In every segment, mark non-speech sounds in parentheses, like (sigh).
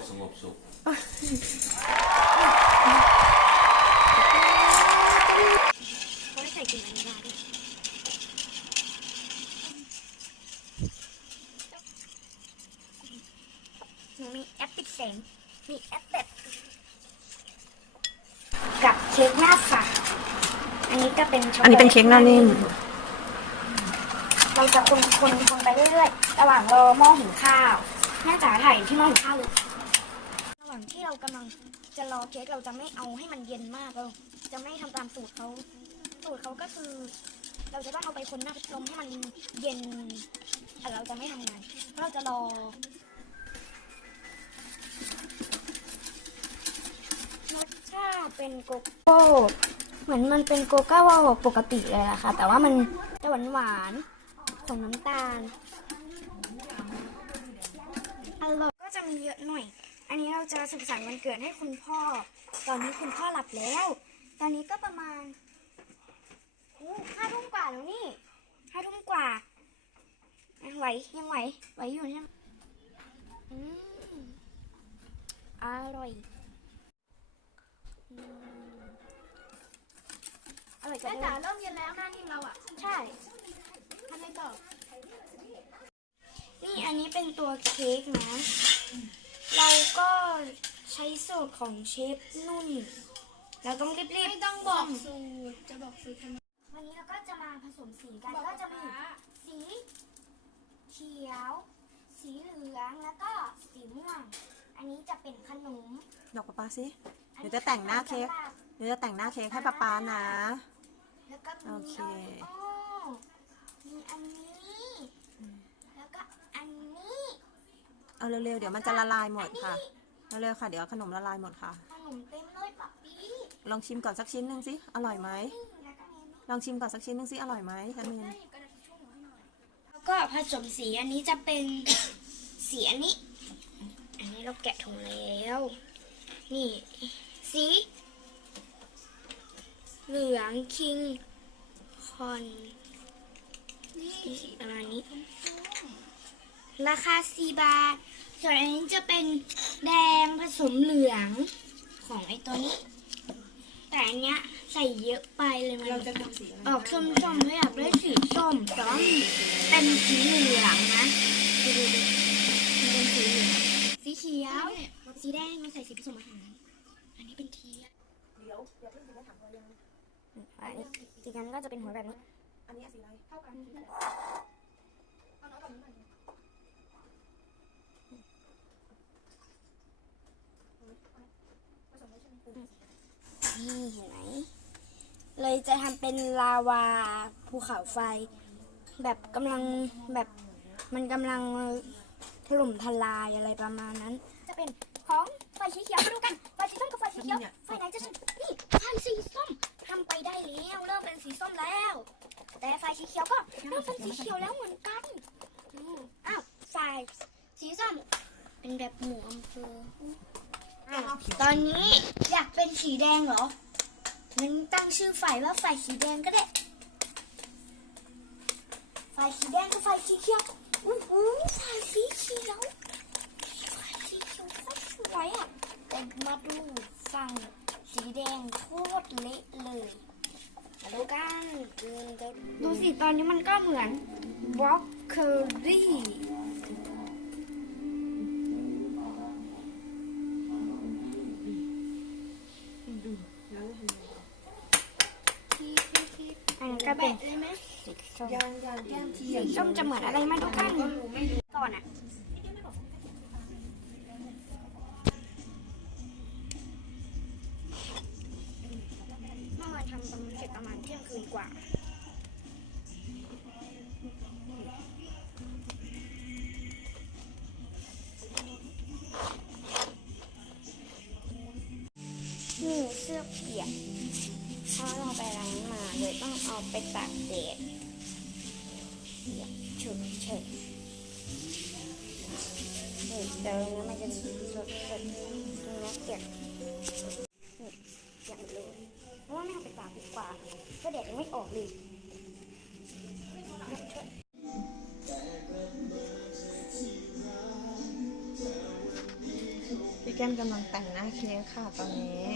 บสุขเขาได้ใส่กลิ่นวานิลลาด้วยหนูมีแอปปิดแสงมีแอปแบบกับเค้กหน้าฝาอันนี้ก็เป็นช็อกโกแลตอันนี้เป็นเค้กหน้านิ่มเราจะคนคนคนไปเรื่อยๆ ระหว่างรอหม้อหุงข้าวแม่จ๋าถ่ายที่หม้อหุงข้าวเลยระหว่าง ที่เรากำลังจะรอเค้กเราจะไม่เอาให้มันเย็นมากเราจะไม่ทำตามสูตรเขาสูตรเขาก็คือ เราจะต้องเอาไปคนหน้าพัดลมให้มันเย็นแต่เราจะไม่ทำงานเราะเราจะรอรสชาติเป็นโกโก้เหมือนมันเป็นโกโก้ปกติเลยล่ะค่ะ แต่ว่ามันจะหวานหวานของน้ำตาลอร่อยก็จะมีเยอะหน่อย อันนี้เราจะสุขสันต์วันเกิดให้คุณพ่อ ตอนนี้คุณพ่อหลับแล้ว ตอนนี้ก็ประมาณอู้ห้าทุ่มกว่าแล้วนี่ห้าทุ่มกว่ายังไหวยังไหวไหวอยู่ใช่ไหมอืมอร่อยอืมอร่อยจังแม่เลจ๋ายเริ่มเย็นแล้วหน้านิ่มเราอะ ใช่ทำไงต่อ นี่อันนี้เป็นตัวเค้กนะ เราก็ใช้สูตรของเชฟนุ่น เราต้องรีบไม่ต้องบอกสูตร จะบอกสูตรทำไมๆวันนี้เราก็จะมาผสมสีกันก็จะมีสีเขียว สีเหลืองแล้วก็สีม่วง อันนี้จะเป็นขนมดอกปะปาสิเดี๋ยวจะแต่งหน้าเค้กเดี๋ยวจะแต่งหน้าเค้กให้ป๊าป๊านะ แล้วก็มีโอเคโอมีอันนี้ แล้วก็อันนี้ เอาเร็วๆ เดี๋ยวมันจะละลายหมดค่ะ เร็วๆค่ะ เดี๋ยวขนมละลายหมดค่ะ ขนมเต็มเลยปับปี้ลองชิมก่อนสักชิ้นหนึ่งสิ อร่อยไหม แล้วก็อันนี้ลองชิมก่อนสักชิ้นหนึ่งสิ อร่อยไหมแคทมินแล้วก็ผสมสีอันนี้จะเป็น สีอันนี้ อันนี้เราแกะถุงแล้ว นี่ สี เหลืองคิงคอนนี่ประมาณนี้ ราคาสี่บาท ส่วนอันนี้จะเป็นแดงผสมเหลืองของไอ้ตัวนี้ แต่อันเนี้ยใส่เยอะไปเลยมันเราจะทำสีอะไรออกส้มๆไม่อยากได้สีส้มแต่ว่ามันเป็นสีเหลืองนะดูดูดูมันเป็นสีเหลืองสีเขียว สีแดงมันใส่สีผสมอาหาร อันนี้เป็นเทียนเดี๋ยวเดี๋ยวเพิ่งจะได้ถามเลยยังอันนี้สีกันก็จะเป็นหัวแบบนี้ อันนี้สีอะไรเท่ากันเอาน้อยกว่านี้หน่อย นี่เห็นไหมเลยจะทำเป็นลาวาภูเขาไฟ แบบกำลังแบบมันกำลังถล่มทลายอะไรประมาณนั้น จะเป็นของไฟสีเขียวมาดูกันไฟสีส้มกับไฟสีเขียวไฟไหนจะชนะนี่ไฟสีส้มทำไปได้แล้วเริ่มเป็นสีส้มแล้ว แต่ไฟสีเขียวก็เริ่มเป็นสีเขียวแล้วเหมือนกันอืมอ้าวไฟสีส้มเป็นแบบหมู่อำเภอ ตอนนี้อยากเป็นสีแดงเหรองั้นตั้งชื่อไฟว่าไฟสีแดงก็ได้ ไฟสีแดงกับไฟสีเขียวอู้หูไฟสีเขียวไฟสีเขียวโคตรสวยอะแต่มาดูฝั่งสีแดงโคตรเละเลยมาดูกันดูสิตอนนี้มันก็เหมือนบล็อกเคอรี่ สีส้มยางยางแก้มทีสีส้มจะเหมือนอะไรมาดูกันก่อนอะเมื่อวานทำประมาณเสร็จประมาณเที่ยงคืนกว่านี่เสื้อเปียกเพราะเราไปล้างมาเลยต้องเอาไปตากแดดเปียก ฉุดเฉดเตอมแล้วมันจะสดสดดูนะเปียกนี่เปีกหมดเลยพราะว่าไม่เอาไปตากดีกว่าก็แดดยังไม่ออกเลยพี่แก้มกำลังแต่งหน้าเค้กค่ะตอนนี้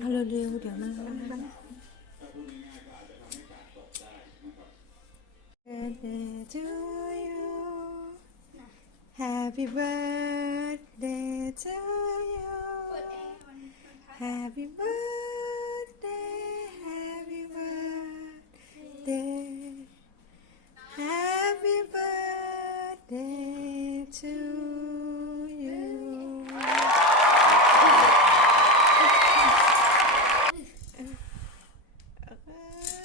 เอาเร็วๆเดี๋ยวมัน birthday to you. Happy birthday to you. Happy birthday, happy birthday. Happy birthday to you. okay. (laughs)